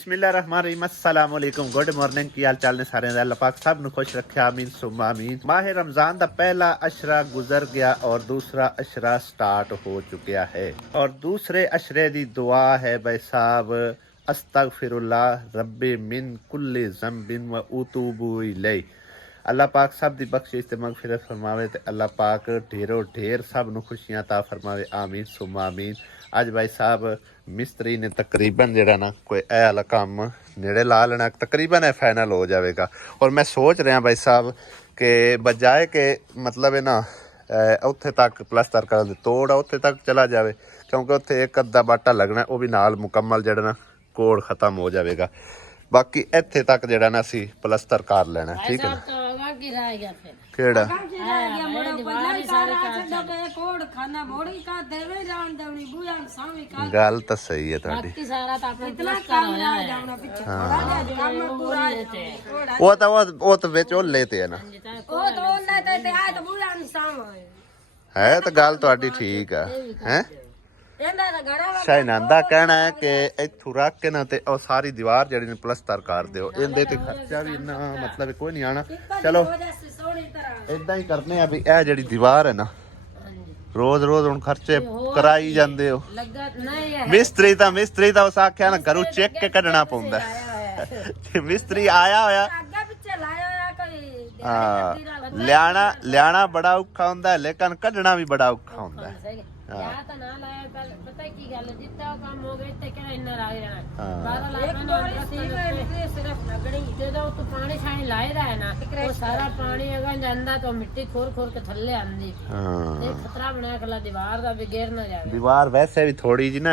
बिस्मिल्लाहिर्रहमानिर्रहीम अस्सलाम वालेकुम गुड मॉर्निंग की हाल चाल ने सारे अल्लाह पाक सब नु खुश रखे आमीन सुम्मा आमीन। माह रमजान दा पहला अशरा गुजर गया और दूसरा अशरा स्टार्ट हो चुका है और दूसरे अशरे दी दुआ है भाई साहब अस्तगफिरुल्लाह रब्बी मिन कुल्ली ज़ंबिन व उतूबु इलैह। अल्लाह पाक सब दी बख्शिश ते मगफिरत फरमावे ते अल्लाह पाक ढेरों ढेर सब नु खुशियां ता फरमावे आमीन सुम्मा आमीन। अज भाई साहब मिस्त्री ने तकरीबन जरा ना कोई ए वाला काम नेड़े ला लेना, तकरीबन है फाइनल हो जाएगा। और मैं सोच रहा भाई साहब कि बजाए के मतलब है ना उत्थे तक प्लस्तर कर तोड़ उत्थे तक चला जाए, क्योंकि उत्थे एक अद्धा बाटा लगना वो भी नाल मुकम्मल जरा ना कोड खत्म हो जाएगा। बाकी इत्थे तक जरा ना असी प्लस्तर कर लेना, ठीक है ना। केड़ा गल तो सही है थोड़ी, वो तो विच ओले ते है ना, है तो गल थोड़ी ठीक है। शाइनादा कहना है कि इथू रख के ना ते सारी दीवार जड़ी ने प्लस्तर कर दियो, इहदे ते खर्चा भी इन्ना मतलब कोई नहीं आना। चलो इदां ही करने आ भी ए जड़ी दीवार है ना रोज रोज हुण खर्चे कराई जांदे हो। मिस्त्री ता उस आख्या ना घरों चेक के कढना पौंदा मिस्त्री आया होया लियाना बड़ा औखा हुंदा है, लेकिन कढना भी बड़ा औखा हुंदा है। दीवार वैसे भी थोड़ी जी ना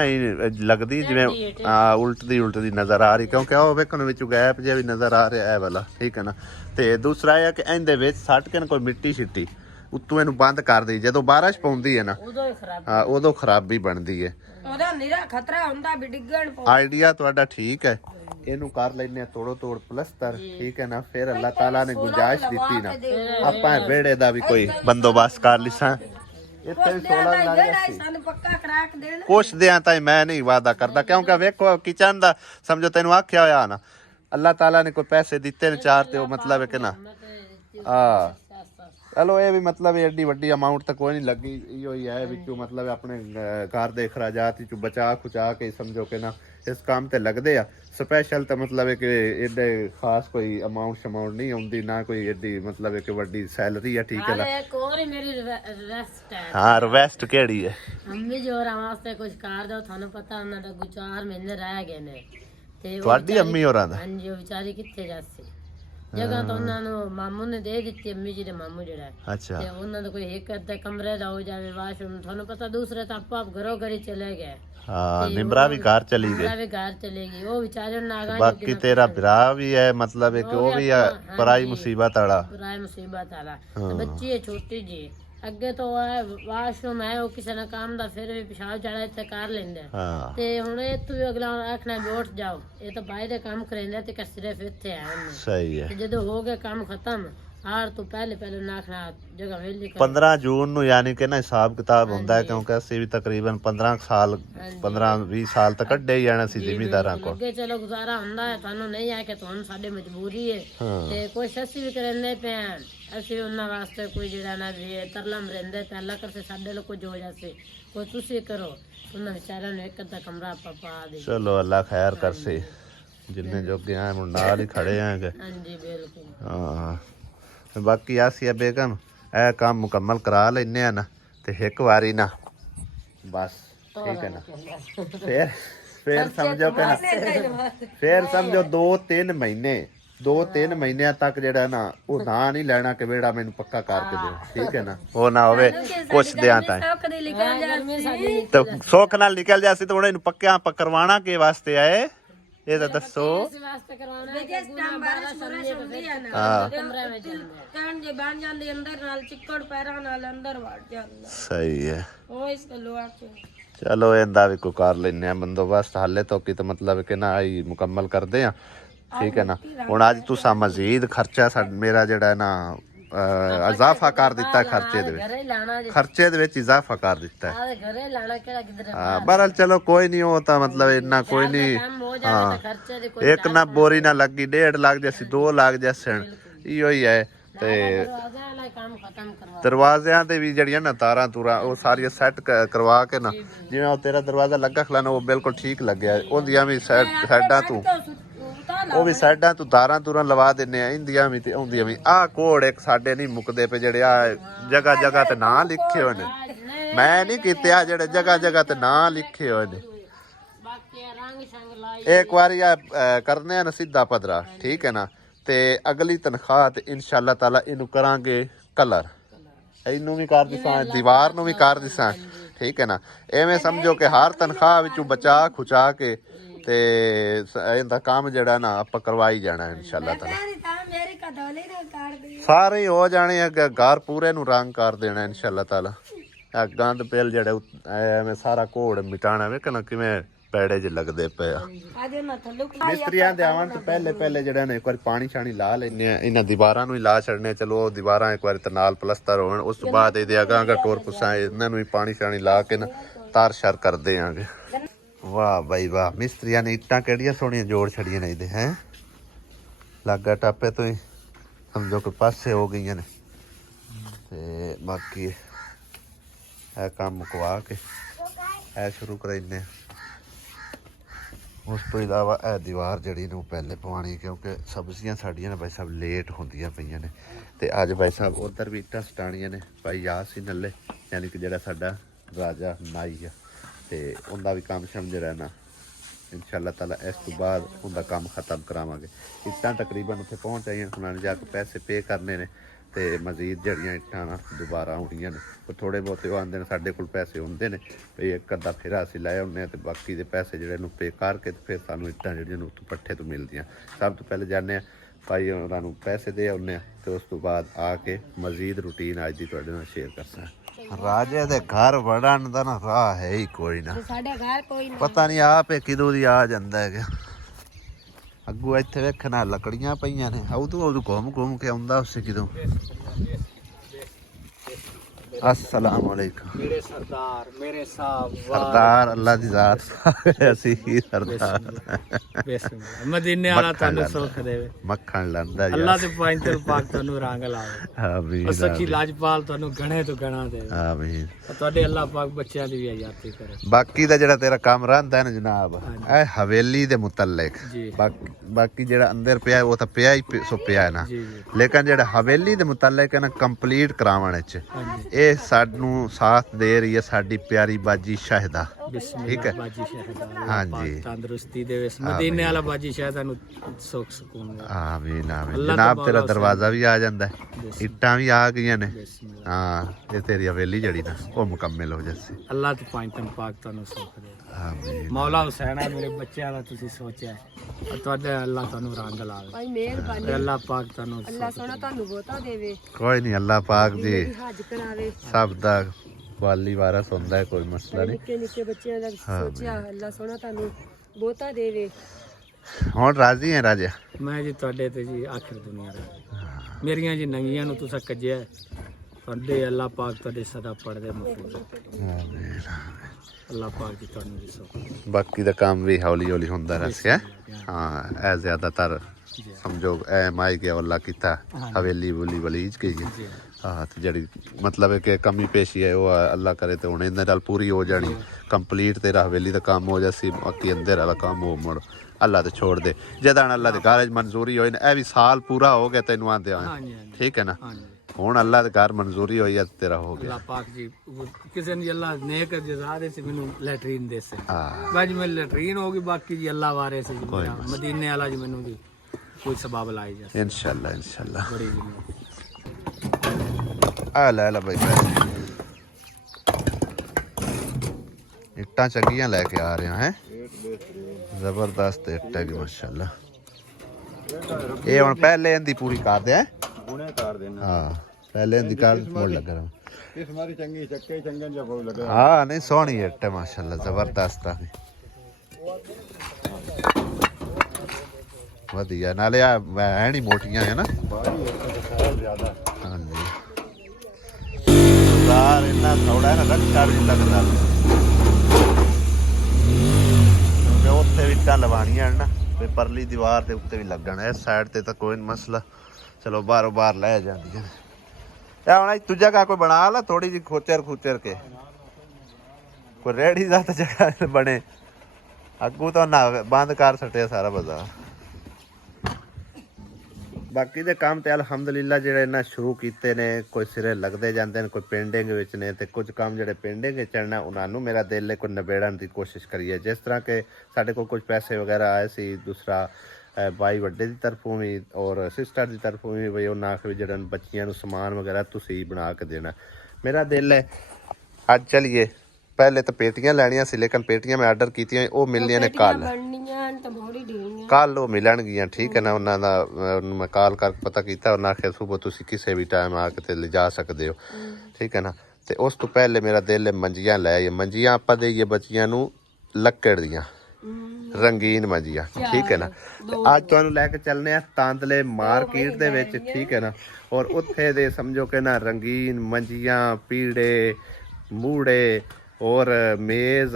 लगदी जिवें उल्टदी नजर आ रही, क्योंकि वो वेखण विच गैप जिहा भी नजर आ रहा है वाला, ठीक है ना। ते दूसरा है कि इहदे विच सट के कोई मिट्टी शिट्टी उत्तों इनू बंद कर दी, जो बारिश पौंदी है ना उदों खराबी बनती है। आइडिया तुहाडा ठीक है, इनू कर लेने तोड़ो तोड़ प्लस्तर, ठीक है ना। फिर अल्लाह ताला ने गुंजाइश दी ना आपां वेड़े दा भी कोई बंदोबस्त कर लिसा। कुछ दियां ताईं मैं नहीं वादा करदा, क्योंकि वेखो किचन दा समझो तेनू आख्या होया ना अल्लाह ताला ने कोई पैसे दिते ने चार ते मतलब है कि ना चलो ये भी मतलब एडी वड्डी अमाउंट तो कोई नहीं लगी, इो ही है बिचू मतलब अपने घर के अखराजात चू बचा खुचा के समझो कि ना इस काम ते लगदे आ। स्पैशल तो मतलब है कि एडे खास कोई अमाउंट शमाउंट नहीं आउंदी ना, कोई एडी मतलब है कि वड्डी सैलरी है, ठीक है ना। एक और मेरी रिक्वेस्ट है। हां रिक्वेस्ट केड़ी है? अम्मी जोरा वास्ते कुछ कर दो, थानू पता उन्हां दा 4 महीने रह गए ने ते ਤੁਹਾਡੀ अम्मी होरां दा? हां जी, वो बेचारी कित्थे जासी जगह तो उन्होंने मामू ने दे दी, अम्मी जी दे मामू जड़ा अच्छा ते उन्हां दा कोई एक अद्धा कमरे दा हो जावे वाशरूम, थानू पता दूसरे तो आप घरों घरी चले गए। हां निमरा भी घर चली गई, भी घर चलेगी वो बेचारे नागा। बाकी तेरा भरा भी है मतलब है कि वो भी है पराई मुसीबत वाला, पराई मुसीबत वाला। बच्ची है छोटी जी, अगे तो वाशरूम है वो किसी ने काम दा फिर भी पेशाब चढ़ा इत्थे कर लेंदे ते हुण इत्थों भी अगला आखना भी उठ जाओ, ये तो बाहर काम करेंदे ते सिर्फ इत्थे है। सही है, जदों हो गया काम खत्म आर तो पहले नाखना जगह वेली 15 जून नु यानी कि ना हिसाब किताब हुंदा है, क्योंकि असि भी तकरीबन 15 साल 15-20 साल तक कड्डे ही जाना सी जिमीदारां को। अगे चलो गुजारा हुंदा है, थानू नहीं है कि तुहानू साडी मजबूरी है ते कोशिश असि भी करने पे असि उन्हां वास्ते कोई जेड़ा ना भी तरला मरेंदे ते अल्लाह करसे साडे लोग कुछ हो जासे, कोई तुसी करो उन्हां बेचारियां नू एक अद्धा कमरा पा दे। चलो अल्लाह खैर करसे, जिन्ने जोगे हैं मुंड नाल ही खड़े हैं। हां जी बिल्कुल। हां बाकी आसिया बेगम ए काम मुकम्मल करा लेने ना ते एक बारी ना बस, ठीक है ना। फिर समझो कि ना फिर समझो 2-3 महीने तक जेड़ा ना वो ना नहीं लेना कि बेड़ा मैनू पक्का करके दो, ठीक है ना। वो ना होवे कुछ दियां तां तो सुख नाल निकल जासी, तो हुण इनू पक्का करवाना के वास्ते आए ये तो दसो। सही है, चलो इंदा भी कोई कर लेने बंदोबस्त, हाले तो की तो मतलब कि ना आई मुकम्मल करते हैं, ठीक है ना। हुण अज तुसा मजीद खर्चा मेरा जेड़ा है ना ਇਜ਼ਾਫਾ ਕਰ ਦਿੱਤਾ ਖਰਚੇ ਦੇ ਵਿੱਚ, ਘਰੇ ਲਾਣਾ ਜੀ, ਖਰਚੇ ਦੇ ਵਿੱਚ ਇਜ਼ਾਫਾ ਕਰ ਦਿੱਤਾ ਆਹ ਘਰੇ ਲਾਣਾ ਕਿਹੜਾ ਕਿਧਰ ਹਾਂ। ਬਹਰਹਾਲ ਚਲੋ ਕੋਈ ਨਹੀਂ, ਉਹ ਤਾਂ ਮਤਲਬ ਇੰਨਾ ਕੋਈ ਨਹੀਂ, ਕੰਮ ਹੋ ਜਾਵੇ ਤਾਂ ਖਰਚੇ ਦੇ ਕੋਈ ਇੱਕ ਨਾ ਬੋਰੀ ਨਾ ਲੱਗੀ 1.5 ਲੱਖ ਜੈਸੀ 2 ਲੱਖ ਜੈਸਣ ਇਹੋ ਹੀ ਹੈ। ਤੇ ਦਰਵਾਜ਼ੇ ਵਾਲਾ ਕੰਮ ਖਤਮ ਕਰਵਾ ਦਰਵਾਜ਼ਿਆਂ ਤੇ ਵੀ ਜਿਹੜੀਆਂ ਨਾ ਤਾਰਾਂ ਤੂਰਾਂ ਉਹ ਸਾਰੀਆਂ ਸੈੱਟ ਕਰਵਾ ਕੇ ਨਾ, ਜਿਵੇਂ ਉਹ ਤੇਰਾ ਦਰਵਾਜ਼ਾ ਲੱਗਾ ਖਲਾਣਾ ਉਹ ਬਿਲਕੁਲ ਠੀਕ ਲੱਗਿਆ, ਉਹਦੀਆਂ ਵੀ ਸਾਈਡਾਂ ਤੋਂ ਉਹ ਵੀ ਸਾਈਡਾਂ ਤੋਂ ਤਾਰਾਂ ਤੂਰਾਂ ਲਵਾ ਦਿੰਨੇ ਆ, ਇੰਦੀਆਂ ਵੀ ਤੇ ਆਉਂਦੀਆਂ ਵੀ। ਆਹ ਕੋਡ ਇੱਕ ਸਾਡੇ ਨਹੀਂ ਮੁੱਕਦੇ ਪਏ ਜਿਹੜੇ ਆ ਜਗ੍ਹਾ ਜਗ੍ਹਾ ਤੇ ਨਾਂ ਲਿਖੇ ਹੋਏ ਨੇ, ਮੈਂ ਨਹੀਂ ਕੀਤੇ ਆ ਜਿਹੜੇ ਜਗ੍ਹਾ ਜਗ੍ਹਾ ਤੇ ਨਾਂ ਲਿਖੇ ਹੋਏ ਨੇ। ਬਾਕੀ ਰੰਗ ਸੰਗ ਲਾਈ ਇੱਕ ਵਾਰੀ ਆ ਕਰਨੇ ਆ ਨਾ ਸਿੱਧਾ ਪਦਰਾ, ਠੀਕ ਹੈ ਨਾ, ਤੇ ਅਗਲੀ ਤਨਖਾਹ ਤੇ ਇਨਸ਼ਾਅੱਲਾ ਤਾਲਾ ਇਹਨੂੰ ਕਰਾਂਗੇ ਕਲਰ, ਇਹਨੂੰ ਵੀ ਕਰ ਦਿਸਾਂ, ਦੀਵਾਰ ਨੂੰ ਵੀ ਕਰ ਦਿਸਾਂ, ਠੀਕ ਹੈ ਨਾ। ਐਵੇਂ ਸਮਝੋ ਕਿ ਹਰ ਤਨਖਾਹ ਵਿੱਚੋਂ ਬਚਾ ਖੁਚਾ ਕੇ ਤੇ ਇਹਦਾ ਕੰਮ ਜਿਹੜਾ ਨਾ ਆਪਾਂ ਕਰਵਾਈ ਜਾਣਾ ਇਨਸ਼ਾਅੱਲਾ ਤਾਲਾ। ਸਾਰੇ ਹੋ ਜਾਣੇ ਆ, ਘਰ ਪੂਰੇ ਨੂੰ ਰੰਗ ਕਰ ਦੇਣਾ ਇਨਸ਼ਾਅੱਲਾ ਤਾਲਾ। ਆ ਗੰਦ ਪੇਲ ਜਿਹੜੇ ਐਵੇਂ ਸਾਰਾ ਘੋੜ ਮਿਟਾਣਾ, ਵੇਖ ਨਾ ਕਿਵੇਂ ਪੈੜੇ ਜੇ ਲੱਗਦੇ ਪਏ ਆ। ਮਿਸਤਰੀਆਂ ਦੇ ਆਉਣ ਤੋਂ ਪਹਿਲੇ ਜਿਹੜਾ ਨੇ ਇੱਕ ਵਾਰੀ ਪਾਣੀ ਛਾਣੀ ਲਾ ਲੈਨੇ ਆ, ਇਹਨਾਂ ਦੀਵਾਰਾਂ ਨੂੰ ਹੀ ਲਾ ਛੱਡਨੇ। ਚਲੋ ਉਹ ਦੀਵਾਰਾਂ ਇੱਕ ਵਾਰੀ ਤੇ ਨਾਲ ਪਲਸਤਰ ਹੋਣ, ਉਸ ਤੋਂ ਬਾਅਦ ਇਹਦੇ ਅਗਾਂਗਾ ਟੋਰ ਪੁੱਸਾਂ ਇਹਨਾਂ ਨੂੰ ਵੀ ਪਾਣੀ ਛਾਣੀ ਲਾ ਕੇ ਨਾ ਤਾਰ ਸ਼ਰ ਕਰਦੇ ਆਂਗੇ। ਵਾਹ ਬਾਈ ਵਾਹ, ਮਿਸਤਰੀਆਂ ਨੇ ਇੱਟਾਂ ਕਿਹੜੀਆਂ ਸੋਹਣੀਆਂ ਜੋੜ ਛੜੀਆਂ ਨੇ ਇਹਦੇ, ਹੈ ਲਾਗਾ ਟਾਪੇ ਤੋਂ ਹੀ ਸਮਝੋ ਕਿ ਪਾਸੇ ਹੋ ਗਈਆਂ ਨੇ। ਤੇ ਬਾਕੀ ਇਹ ਕੰਮ ਮੁਕਵਾ ਕੇ ਇਹ ਸ਼ੁਰੂ ਕਰਾਈਨੇ। ਉਸ ਤੋਂ ਇਲਾਵਾ ਇਹ ਦੀਵਾਰ ਜਿਹੜੀ ਨੂੰ ਪਹਿਲੇ ਪਵਾਉਣੀ, ਕਿਉਂਕਿ ਸਬਜ਼ੀਆਂ ਸਾਡੀਆਂ ਨੇ ਭਾਈ ਸਾਹਿਬ ਲੇਟ ਹੁੰਦੀਆਂ ਪਈਆਂ ਨੇ। ਤੇ ਅੱਜ ਭਾਈ ਸਾਹਿਬ ਉੱਧਰ ਵੀ ਇੱਟਾਂ ਸਟਾਣੀਆਂ ਨੇ, ਭਾਈ ਯਾਸੀਨ ਨੱਲੇ ਯਾਨੀ ਕਿ ਜਿਹੜਾ ਸਾਡਾ ਰਾਜਾ ਨਾਈ ਆ, ਤੇ ਉਹਦਾ ਵੀ ਕੰਮ ਸ਼ਮ ਜਿਹੜਾ ਨਾ ਇਨਸ਼ਾਅੱਲਾ ਤਾਲਾ ਇਸ ਤੋਂ ਬਾਅਦ ਉਹਦਾ ਕੰਮ ਖਤਮ ਕਰਾਵਾਂਗੇ। ਇੱਟਾਂ ਤਕਰੀਬਨ ਉੱਥੇ ਪਹੁੰਚ ਆਈਆਂ, ਉਹਨਾਂ ਨੇ ਜਾ ਕੇ ਪੈਸੇ ਪੇ ਕਰਨੇ ਨੇ ਤੇ ਮਜ਼ੀਦ ਜਿਹੜੀਆਂ ਇੱਟਾਂ ਨਾ ਦੁਬਾਰਾ ਆਉਣੀਆਂ ਨੇ। ਉਹ ਥੋੜ੍ਹੇ ਬਹੁਤੇ ਉਹ ਆਉਂਦੇ ਨੇ, ਸਾਡੇ ਕੋਲ ਪੈਸੇ ਹੁੰਦੇ ਨੇ ਵੀ ਇੱਕ ਅੱਧਾ ਫੇਰਾ ਅਸੀਂ ਲੈ ਆਉਂਦੇ ਹਾਂ, ਤੇ ਬਾਕੀ ਦੇ ਪੈਸੇ ਜਿਹੜੇ ਨੂੰ ਪੇ ਕਰਕੇ ਤੇ ਫਿਰ ਸਾਨੂੰ ਇੱਟਾਂ ਜਿਹੜੀਆਂ ਨੂੰ ਉੱਥੋਂ ਪੱਠੇ ਤੋਂ ਮਿਲਦੀਆਂ। ਸਭ ਤੋਂ ਪਹਿਲੇ ਜਾਂਦੇ ਹਾਂ ਭਾਈ ਉਹਨਾਂ ਨੂੰ ਪੈਸੇ ਦੇ ਆਉਂਦੇ ਹਾਂ, ਤੇ ਉਸ ਤੋਂ ਬਾਅਦ ਆ ਕੇ ਮਜ਼ੀਦ ਰੂਟੀਨ ਅੱਜ ਦੀ ਤੁਹਾਡੇ ਨਾਲ ਸ਼ੇਅਰ ਕਰਸਾਂ। ਰਾਜੇ ਦੇ ਘਰ ਵੜਨ ਦਾ ਨਾ ਰਾਹ ਹੈ ਹੀ ਕੋਈ ਨਾ, ਸਾਡੇ ਘਰ ਕੋਈ ਪਤਾ ਨਹੀਂ ਆਪੇ ਕਿਦੋਂ ਦੀ ਆ ਜਾਂਦਾ ਹੈਗਾ। ਅੱਗੂ ਇੱਥੇ ਵੇਖਣਾ ਲੱਕੜੀਆਂ ਪਈਆਂ ਨੇ, ਉਦੋਂ ਘੁੰਮ ਕੇ ਆਉਂਦਾ ਉਸੇ ਕਿਦੋਂ। अस्सलाम वालेकुम मेरे सरदार, मेरे साहब, सरदार अल्लाह दी जात ਅਸੀਂ ਹੀ ਸਰਦਾਰ ਮਦੀਨੇ ਵਾਲਾ ਤੁਹਾਨੂੰ ਸੁੱਖ ਦੇਵੇ, ਮੱਖਣ ਲੰਦਾ ਅੱਲਾਹ ਦੇ ਪਾਇੰਤਰ ਪਾਕ ਤੁਹਾਨੂੰ ਰੰਗ ਲਾਵੇ, ਆਮੀਨ। ਸੱਚੀ ਲਾਜਪਾਲ ਤੁਹਾਨੂੰ ਗਣੇ ਤੋਂ ਗਣਾ ਦੇਵੇ, ਆਮੀਨ। ਤੁਹਾਡੇ ਅੱਲਾਹ ਪਾਕ ਬੱਚਿਆਂ ਦੀ ਵੀ ਆਜ਼ਾਦੀ ਕਰੇ। ਬਾਕੀ ਦਾ ਜਿਹੜਾ ਤੇਰਾ ਕੰਮ ਰਹਿੰਦਾ ਨਾ ਜਨਾਬ, ਇਹ ਹਵੇਲੀ ਦੇ ਮੁਤਲਕ, ਬਾਕੀ ਜਿਹੜਾ ਅੰਦਰ ਪਿਆ ਉਹ ਤਾਂ ਪਿਆ ਹੀ ਸੋ ਪਿਆ ਹੈ ਨਾ, ਲੇਕਿਨ ਜਿਹੜਾ ਹਵੇਲੀ ਦੇ ਮੁਤਲਕ ਹੈ ਨਾ ਕੰਪਲੀਟ ਕਰਾਉਣ ਵਿੱਚ ਇਹ ਸਾਨੂੰ ਸਾਥ ਦੇ ਰਹੀ ਹੈ ਸਾਡੀ ਪਿਆਰੀ ਬਾਜੀ ਸ਼ਾਹਿਦਾ, ਠੀਕ ਹੈ ਹਾਂਜੀ। ਤੰਦਰੁਸਤੀ ਦੇਵੇ ਮਦੀਨੇ ਵਾਲਾ ਬਾਜੀ ਸ਼ਾਹਿਦਾ ਨੂੰ ਸੁੱਖ ਸਕੂਨ ਦੇ। ਆਮੀਨ ਆਮੀਨ ਜਨਾਬ। ਤੇਰਾ ਦਰਵਾਜ਼ਾ ਵੀ ਆ ਜਾਂਦਾ, ਇੱਟਾਂ ਵੀ ਆ ਗਈਆਂ ਨੇ, ਹਾਂ ਇਹ ਤੇਰੀ ਹਵੇਲੀ ਜਿਹੜੀ ਨਾ ਉਹ ਮੁਕੰਮਲ ਹੋ ਜਾਸੀ। ਅੱਲਾਹ ਤੇ ਪਾਇੰਤਰ ਪਾਕ ਤੁਹਾਨੂੰ ਸੁੱਖ ਦੇ। ਆਮੀਨ। ਮੌਲਾ ਹੁਸੈਨ ਆ ਮੇਰੇ ਬੱਚਿਆਂ ਦਾ ਤੁਸੀਂ ਸੋਚਿਆ, ਤੁਹਾਡੇ ਅੱਲਾਹ ਤੁਹਾਨੂੰ ਰੰਗ ਲਾਵੇ, ਭਾਈ ਮਿਹਰਬਾਨੀ, ਅੱਲਾਹ ਪਾਕ ਤੁਹਾਨੂੰ ਅੱਲਾਹ ਸੋਹਣਾ ਤੁਹਾਨੂੰ ਬਹੁਤਾ ਦੇਵੇ। ਕੋਈ ਨਹੀਂ, ਅੱਲਾਹ ਪਾਕ ਜੀ ਹੱਜ ਕਰਾਵੇ, ਸਭ ਦਾ ਵਾਲੀ ਵਾਰਸ ਹੁੰਦਾ ਹੈ, ਕੋਈ ਮਸਲਾ ਨਹੀਂ। ਨਿੱਕੇ ਨਿੱਕੇ ਬੱਚਿਆਂ ਦਾ ਸੋਚਿਆ, ਅੱਲਾਹ ਸੋਹਣਾ ਤੁਹਾਨੂੰ ਬਹੁਤਾ ਦੇਵੇ। ਹੁਣ ਰਾਜ਼ੀ ਹੈ ਰਾਜਾ? ਮੈਂ ਜੀ ਤੁਹਾਡੇ ਤੇ ਜੀ ਆਖਰ ਦੁਨੀਆ ਦਾ ਮੇਰੀਆਂ ਜੀ ਨੰਗੀਆਂ ਨੂੰ ਤੁਸੀਂ ਕੱਜਿਆ, ਤੁਹਾਡੇ ਅੱਲਾਹ ਪਾਕ ਤੁਹਾਡੇ ਸਦਾ ਪੜਦੇ ਮਫੂਜ਼। ਆਮੀਨ। ਅੱਲਾਹ ਪਾਕ ਜੀ ਤੁਹਾਨੂੰ ਵੀ ਸੁੱਖ। ਬਾਕੀ ਦਾ ਕੰਮ ਵੀ ਹੌਲੀ ਹੌਲੀ ਹੁੰਦਾ ਰਸਿਆ, ਹਾਂ ਇਹ ਜ਼ਿਆਦਾਤਰ ਸਮਝੋ ਐ ਮਾਈ ਗਿਆ ਅੱਲਾ ਕੀਤਾ ਹਵੇਲੀ ਬੋਲੀ ਵਲੀਜ ਗਈ ਹੈ, ਹਾਂ ਤੇ ਜਿਹੜੀ ਮਤਲਬ ਹੈ ਕਿ ਕਮੀ ਪੇਸ਼ੀ ਹੈ ਉਹ ਅੱਲਾ ਕਰੇ ਤੇ ਹੁਣ ਇਹਦੇ ਨਾਲ ਪੂਰੀ ਹੋ ਜਾਣੀ ਕੰਪਲੀਟ, ਤੇਰਾ ਹਵੇਲੀ ਦਾ ਕੰਮ ਹੋ ਜਾਸੀ, ਬਾਕੀ ਅੰਦਰ ਵਾਲਾ ਕੰਮ ਹੋ ਮੁੜ ਅੱਲਾ ਤੇ ਛੋੜ ਦੇ। ਜਦਾਂ ਅੱਲਾ ਦੇ ਘਰ ਮਨਜ਼ੂਰੀ ਹੋਈ ਨਾ, ਇਹ ਵੀ ਸਾਲ ਪੂਰਾ ਹੋ ਗਿਆ ਤੈਨੂੰ ਆਂਦੇ ਆ, ਠੀਕ ਹੈ ਨਾ, ਹੁਣ ਅੱਲਾ ਦੇ ਘਰ ਮਨਜ਼ੂਰੀ ਹੋਈ ਹੈ ਤੇਰਾ ਹੋ ਗਿਆ। ਅੱਲਾਹ ਪਾਕ ਜੀ ਕਿਸੇ ਨੇ ਅੱਲਾਹ ਨੇਕ ਜਜ਼ਾ ਦੇ ਸੀ, ਮੈਨੂੰ ਲੈਟਰੀਨ ਦੇ ਸੀ, ਹਾਂ ਬਾਜ ਮੈਂ ਲੈਟਰੀਨ ਹੋ ਗਈ, ਬਾਕੀ ਜੀ ਅੱਲਾਹ ਵਾਰੇ ਸੀ ਮਦੀਨੇ ਵਾਲਾ ਜੀ ਮੈਨੂੰ ਜੀ ਕੋਈ ਸਬਬ ਲਾਈ ਜਾ इंशाल्लाह इंशाल्लाह। बड़ी जी आ ले भाई ਇੱਟਾਂ ਚੰਗੀਆਂ ਲੈ ਕੇ ਆ ਰਹੇ ਹਾਂ, ਜ਼ਬਰਦਸਤ ਇੱਟ ਹੈ ਮਾਸ਼ਾਅੱਲਾ। ਇਹ ਹੁਣ ਪਹਿਲੇ ਇਹਦੀ ਪੂਰੀ ਕਰ ਦੇ, ਹੁਣੇ ਕਰ ਦੇਣਾ, ਹਾਂ ਪਹਿਲੇ ਇਹਦੀ ਕਰ ਮੋੜ ਲੱਗ ਰਹਾ ਇਸ ਮਾਰੀ ਚੰਗੀ ਚੱਕੇ ਚੰਗਨ ਜਿਹਾ ਬਹੁਤ ਲੱਗਾ। ਹਾਂ ਨਹੀਂ ਸੋਹਣੀ ਇੱਟ ਹੈ ਮਾਸ਼ਾਅੱਲਾ, ਜ਼ਬਰਦਸਤ ਆ ਵਧੀਆ, ਨਾਲੇ ਆ ਹੈ ਨਹੀਂ ਮੋਟੀਆਂ ਹੈ ਨਾ, ਬਾਹਰੀ ਇੱਕ ਤਾਂ ਜ਼ਿਆਦਾ। ਹਾਂਜੀ ਬਾਜ਼ਾਰ ਇੰਨਾ ਥੋੜਾ ਹੈ ਨਾ, ਰਕਸ਼ਾ ਵੀ ਨਹੀਂ ਲੱਗਦਾ। ਕਿਉਂਕਿ ਉੱਥੇ ਵੀ ਇੱਟਾਂ ਲਵਾਉਣੀਆਂ ਨਾ, ਤੇ ਪਰਲੀ ਦੀਵਾਰ ਦੇ ਉੱਤੇ ਵੀ ਲੱਗਣਾ। ਇਸ ਸਾਈਡ ਤੇ ਤਾਂ ਕੋਈ ਨੀ ਮਸਲਾ, ਚਲੋ ਬਾਹਰੋਂ ਬਾਹਰ ਲੈ ਜਾਂਦੀਆਂ ਨੇ। ਇਹ ਹੁਣ ਤੂੰ ਜਗ੍ਹਾ ਕੋਈ ਬਣਾ ਲਾ ਥੋੜੀ ਜਿਹੀ ਖੋਚਰ ਕੇ, ਕੋਈ ਰੇੜੀ ਦਾ ਤਾਂ ਜਗ੍ਹਾ ਬਣੇ। ਅੱਗੂ ਤਾਂ ਨਾ ਬੰਦ ਕਰ ਸਟਿਆ ਸਾਰਾ ਬਾਜ਼ਾਰ। ਬਾਕੀ ਦੇ ਕੰਮ ਤੇ ਅਲਹਮਦੁਲਿਲਾ ਜਿਹੜੇ ਇਹਨਾਂ ਸ਼ੁਰੂ ਕੀਤੇ ਨੇ, ਕੋਈ ਸਿਰੇ ਲੱਗਦੇ ਜਾਂਦੇ ਨੇ, ਕੋਈ ਪੈਂਡਿੰਗ ਵਿੱਚ ਨੇ, ਤੇ ਕੁਝ ਕੰਮ ਜਿਹੜੇ ਪੈਂਡਿੰਗ ਵਿੱਚ ਨੇ ਉਹਨਾਂ ਨੂੰ ਮੇਰਾ ਦਿਲ ਹੈ ਕੋਈ ਨਿਬੇੜਨ ਦੀ ਕੋਸ਼ਿਸ਼ ਕਰੀਏ। ਜਿਸ ਤਰ੍ਹਾਂ ਕਿ ਸਾਡੇ ਕੋਲ ਕੁਝ ਪੈਸੇ ਵਗੈਰਾ ਆਏ ਸੀ, ਦੂਸਰਾ ਬਾਈ ਵੱਡੇ ਦੀ ਤਰਫੋਂ ਵੀ ਔਰ ਸਿਸਟਰ ਦੀ ਤਰਫੋਂ ਵੀ, ਬਈ ਉਹਨਾਂ ਆਖ ਵੀ ਜਿਹੜੇ ਬੱਚੀਆਂ ਨੂੰ ਸਮਾਨ ਵਗੈਰਾ ਤੁਸੀਂ ਬਣਾ ਕੇ ਦੇਣਾ। ਮੇਰਾ ਦਿਲ ਹੈ ਅੱਜ ਚਲੀਏ। ਪਹਿਲੇ ਤਾਂ ਪੇਟੀਆਂ ਲੈਣੀਆਂ ਸੀ, ਲੇਕਿਨ ਪੇਟੀਆਂ ਮੈਂ ਆਰਡਰ ਕੀਤੀਆਂ, ਉਹ ਮਿਲਣੀਆਂ ਨੇ ਕੱਲ ਉਹ ਮਿਲਣਗੀਆਂ। ਠੀਕ ਹੈ ਨਾ, ਉਹਨਾਂ ਦਾ ਉਹਨੂੰ ਮੈਂ ਕਾਲ ਕਰਕੇ ਪਤਾ ਕੀਤਾ, ਉਹਨਾਂ ਆਖਿਆ ਸੁਬਹ ਤੁਸੀਂ ਕਿਸੇ ਵੀ ਟਾਈਮ ਆ ਕੇ ਤੇ ਲਿਜਾ ਸਕਦੇ ਹੋ। ਠੀਕ ਹੈ ਨਾ, ਤੇ ਉਸ ਤੋਂ ਪਹਿਲੇ ਮੇਰਾ ਦਿਲ ਹੈ ਮੰਜੀਆਂ ਲੈ ਆਈਏ। ਮੰਜੀਆਂ ਆਪਾਂ ਦੇਈਏ ਬੱਚੀਆਂ ਨੂੰ ਲੱਕੜ ਦੀਆਂ ਰੰਗੀਨ ਮੰਜੀਆਂ। ਠੀਕ ਹੈ ਨਾ, ਤੇ ਅੱਜ ਤੁਹਾਨੂੰ ਲੈ ਕੇ ਚੱਲਨੇ ਆ ਤਾਂਦਲੇ ਮਾਰਕੀਟ ਦੇ ਵਿੱਚ। ਠੀਕ ਹੈ ਨਾ, ਔਰ ਉੱਥੇ ਦੇ ਸਮਝੋ ਕਿ ਨਾ ਰੰਗੀਨ ਮੰਜੀਆਂ, ਪੀੜੇ, ਮੂੜੇ ਔਰ ਮੇਜ਼,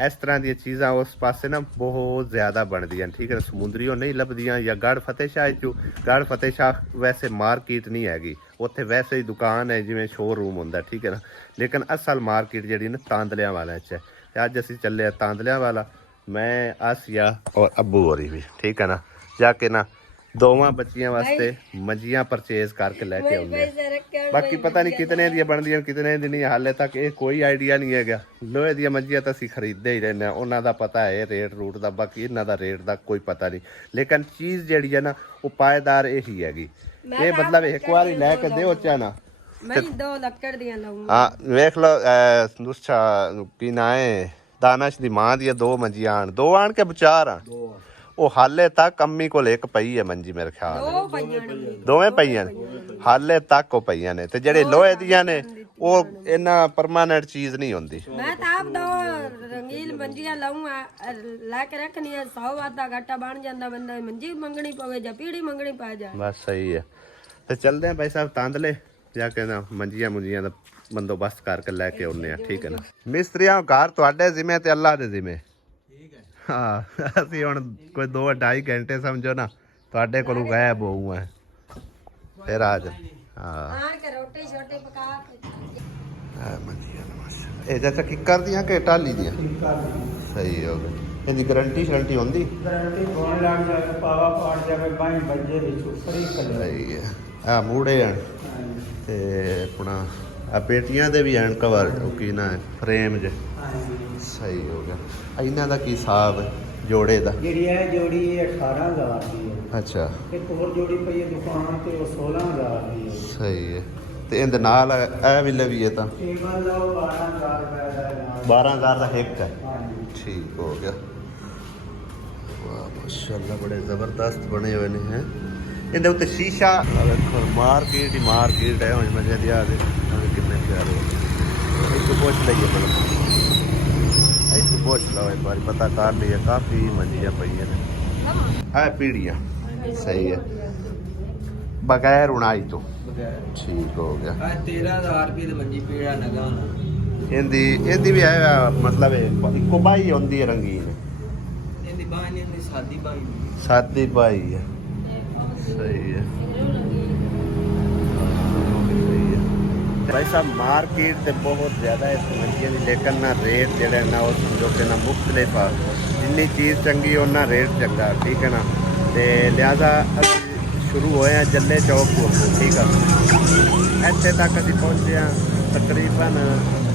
ਇਸ ਤਰ੍ਹਾਂ ਦੀਆਂ ਚੀਜ਼ਾਂ ਉਸ ਪਾਸੇ ਨਾ ਬਹੁਤ ਜ਼ਿਆਦਾ ਬਣਦੀਆਂ। ਠੀਕ ਹੈ ਨਾ, ਸਮੁੰਦਰੀਓ ਨਹੀਂ ਲੱਭਦੀਆਂ। ਜਾਂ ਗੜ੍ਹ ਫਤਿਹ ਸ਼ਾਹ ਚੋਂ, ਗੜ੍ਹ ਫਤਿਹ ਸ਼ਾਹ ਵੈਸੇ ਮਾਰਕੀਟ ਨਹੀਂ ਹੈਗੀ, ਉੱਥੇ ਵੈਸੇ ਹੀ ਦੁਕਾਨ ਹੈ ਜਿਵੇਂ ਸ਼ੋਅਰੂਮ ਹੁੰਦਾ। ਠੀਕ ਹੈ ਨਾ, ਲੇਕਿਨ ਅਸਲ ਮਾਰਕੀਟ ਜਿਹੜੀ ਨਾ ਤਾਂਦਲਿਆਂ ਵਾਲਾ 'ਚ ਹੈ। ਤੇ ਅੱਜ ਅਸੀਂ ਚੱਲੇ ਆ ਤਾਂਦਲਿਆਂ ਵਾਲਾ, ਮੈਂ, ਆਸਿਆ ਔਰ ਅੱਬੂ ਹੋਰੀ ਵੀ। ਠੀਕ ਹੈ ਨਾ, ਜਾ ਕੇ ਨਾ ਦੋਵਾਂ ਬੱਚੀਆਂ ਵਾਸਤੇ ਮੰਜੀਆਂ ਪਰਚੇਜ਼ ਕਰਕੇ ਲੈ ਕੇ ਆਉਂਦੇ ਆ। ਬਾਕੀ ਪਤਾ ਨਹੀਂ ਕਿਤਨੇ ਦੀਆਂ ਬਣਦੀਆਂ ਕਿਤਨੇ ਦੀ ਨਹੀਂ, ਹਾਲੇ ਤੱਕ ਇਹ ਕੋਈ ਆਈਡੀਆ ਨਹੀਂ ਹੈਗਾ। ਲੋਹੇ ਦੀਆਂ ਮੰਜੀਆਂ ਤਾਂ ਅਸੀਂ ਖਰੀਦਦੇ ਹੀ ਰਹਿੰਦੇ ਹਾਂ, ਉਹਨਾਂ ਦਾ ਪਤਾ ਹੈ ਰੇਟ ਰੂਟ ਦਾ, ਬਾਕੀ ਇਹਨਾਂ ਦਾ ਰੇਟ ਦਾ ਕੋਈ ਪਤਾ ਨਹੀਂ। ਲੇਕਿਨ ਚੀਜ਼ ਜਿਹੜੀ ਹੈ ਨਾ ਉਹ ਪਾਏਦਾਰ ਇਹੀ ਹੈਗੀ। ਇਹ ਮਤਲਬ ਇੱਕ ਵਾਰੀ ਲੈ ਕੇ ਦਿਓ ਚਾਹਨਾ, ਮੈਂ 2 ਲੱਕੜ ਦੀਆਂ ਲਾਉਂਗੀ। ਹਾਂ ਵੇਖ ਲਓ, ਦੁਸਾ ਕੀ ਨਾ ਹੈ, ਦਾਨਸ਼ ਦੀ ਮਾਂ ਦੀਆਂ 2 ਮੰਜੀਆਂ ਆਣ, 2 ਆਣ ਕੇ ਵਿਚਾਰ ਆ। ਉਹ ਹਾਲੇ ਤੱਕ ਅੰਮੀ ਕੋਲ ਇੱਕ ਪਈ ਹੈ ਮੰਜੀ, ਮੇਰੇ ਖਿਆਲ ਦੋਵੇਂ ਪਈਆਂ ਨੇ, ਹਾਲੇ ਤੱਕ ਉਹ ਪਈਆਂ ਨੇ। ਤੇ ਜਿਹੜੇ ਲੋਹੇ ਦੀਆਂ ਨੇ ਉਹ ਇਹਨਾਂ ਪਰਮਾਨੈਂਟ ਚੀਜ਼ ਨਹੀਂ ਹੁੰਦੀ। ਮੈਂ ਤਾਂ ਆਪ 2 ਰੰਗੀਨ ਮੰਜੀਆਂ ਲਾਉਂਗਾ, ਲਾ ਕੇ ਰੱਖਣੀ ਹੈ। 100 ਵਾਟ ਦਾ ਘਾਟਾ ਬਣ ਜਾਂਦਾ, ਬੰਦਾ ਮੰਜੀ ਮੰਗਣੀ ਪਵੇ ਜਾਂ ਪੀੜੀ ਮੰਗਣੀ ਪੈ ਜਾਏ। ਬਸ ਸਹੀ ਹੈ। ਤੇ ਚੱਲਦੇ ਆ ਭਾਈ ਸਾਹਿਬ ਤਾਂਦਲੇ, ਜਾ ਕੇ ਨਾ ਮੰਜੀਆਂ ਮੁੰਜੀਆਂ ਦਾ ਬੰਦੋਬਸਤ ਕਰਕੇ ਲੈ ਕੇ ਆਉਂਦੇ ਆ। ਠੀਕ ਹੈ ਨਾ, ਮਿਸਤਰੀਆਂ ਘਰ ਤੁਹਾਡੇ ਜ਼ਿੰਮੇ ਤੇ ਅੱਲਾ ਦੇ ਜ਼ਿੰਮੇ। ਹਾਂ, ਅਸੀਂ ਹੁਣ ਕੋਈ 2-2.5 ਘੰਟੇ ਸਮਝੋ ਨਾ ਤੁਹਾਡੇ ਕੋਲੋਂ ਗਾਇਬ ਹੋਊ ਹੈ ਫਿਰ ਆ ਜਾ। ਹਾਂ ਆਣ ਕੇ ਰੋਟੀ ਛੋਟੀ ਪਕਾ ਕੇ ਮੰਜੀਆਂ ਇਹ ਜੈਸਾ ਕਿੱਕਰ ਦੀਆਂ ਕਿ ਟਾਲੀ ਦੀਆਂ? ਸਹੀ ਹੋ ਗਿਆ। ਇਹਦੀ ਗਰੰਟੀ ਸ਼ਰੰਟੀ ਹੁੰਦੀ? ਗਾਰੰਟੀ ਹੋਣ ਲੱਗ ਜਾਏ, ਪਾਵਾ ਪਾੜ ਜਾਵੇ, ਬਾਈ ਬੱਜੇ ਵਿੱਚ ਉੱਪਰੀ ਕਰੇ। ਸਹੀ ਹੈ। ਆ ਮੂੜੇ ਹਨ ਤੇ ਆਪਣਾ ਆ ਪੇਟੀਆਂ ਦੇ ਵੀ ਹਨ ਕਵਰ, ਉਹ ਕੀ ਨਾ ਫਰੇਮ ਜੇ। ਸਹੀ ਹੋ ਗਿਆ। ਇਹਨਾਂ ਦਾ ਕੀ ਹਿਸਾਬ ਹੈ ਜੋੜੇ ਦਾ? ਜਿਹੜੀ ਇਹ ਜੋੜੀ 18,000 ਦੀ ਹੈ। ਅੱਛਾ, ਇੱਕ ਹੋਰ ਜੋੜੀ ਪਈ ਹੈ ਦੁਕਾਨ ਤੇ, ਉਹ 16,000 ਦੀ ਹੈ। ਸਹੀ ਹੈ। ਤੇ ਇਹਦੇ ਨਾਲ ਇਹ ਵੀ ਲਵੀਏ ਤਾਂ ਇਹ ਮੰਨ ਲਓ 12,000 ਰੁਪਏ ਦਾ ਹੈ। 12,000 ਦਾ ਇੱਕ ਹੈ। ਹਾਂਜੀ, ਠੀਕ ਹੋ ਗਿਆ। ਵਾਹ ਮਾਸ਼ਾਅੱਲਾ, ਬੜੇ ਜ਼ਬਰਦਸਤ ਬਣੇ ਹੋਏ ਨੇ ਹੈ। ਇਹਦੇ ਉੱਤੇ ਸ਼ੀਸ਼ਾ ਵੇਖੋ, ਮਾਰਕੀਟ ਹੀ ਮਾਰਕੀਟ ਹੈ। ਹੁਣ ਮਜ਼ੇ ਦੀ ਆ ਦੇ ਕਿੰਨੇ ਪਿਆਰੇ। ਇੱਕ ਪੁੱਛ ਲਈਏ ਪਹਿਲਾਂ, ਇੱਥੇ ਪੁੱਛ ਲਓ ਇੱਕ ਵਾਰੀ, ਪਤਾ ਕਰ ਲਈਏ। ਕਾਫੀ ਮੰਜੀਆਂ ਪਈਆਂ ਨੇ। ਇਹ ਪੀੜੀਆਂ ਸਹੀ ਹੈ, ਬਗੈਰ ਉਣਾਈ ਤੋਂ। ਠੀਕ ਹੋ ਗਿਆ। 13,000 ਰੁਪਏ ਦੀ ਮੰਜੀ ਪੀੜਾ ਨਗਾ। ਇਹਦੀ ਵੀ ਹੈ ਮਤਲਬ ਇੱਕੋ ਬਾਈ ਹੁੰਦੀ ਹੈ ਰੰਗੀਨ। ਇਹਦੀ ਬਾਈ ਨਹੀਂ ਹੁੰਦੀ, ਸਾਦੀ ਬਾਈ। ਸਾਦੀ ਬਾਈ ਹੈ। ਸਹੀ ਹੈ। भाई साहब मार्केट तो बहुत ज़्यादा है मंजियां की, लेकिन ना रेट जोड़े ना वो समझो कि ना मुख्तलिफ आ। जिन्नी चीज़ चंगी उन्ना रेट चंगा। ठीक है ना, तो लिहाजा शुरू होए हैं जल्ले चौक को। ठीक है, इतने तक अभी पहुँचे हैं तकरीबन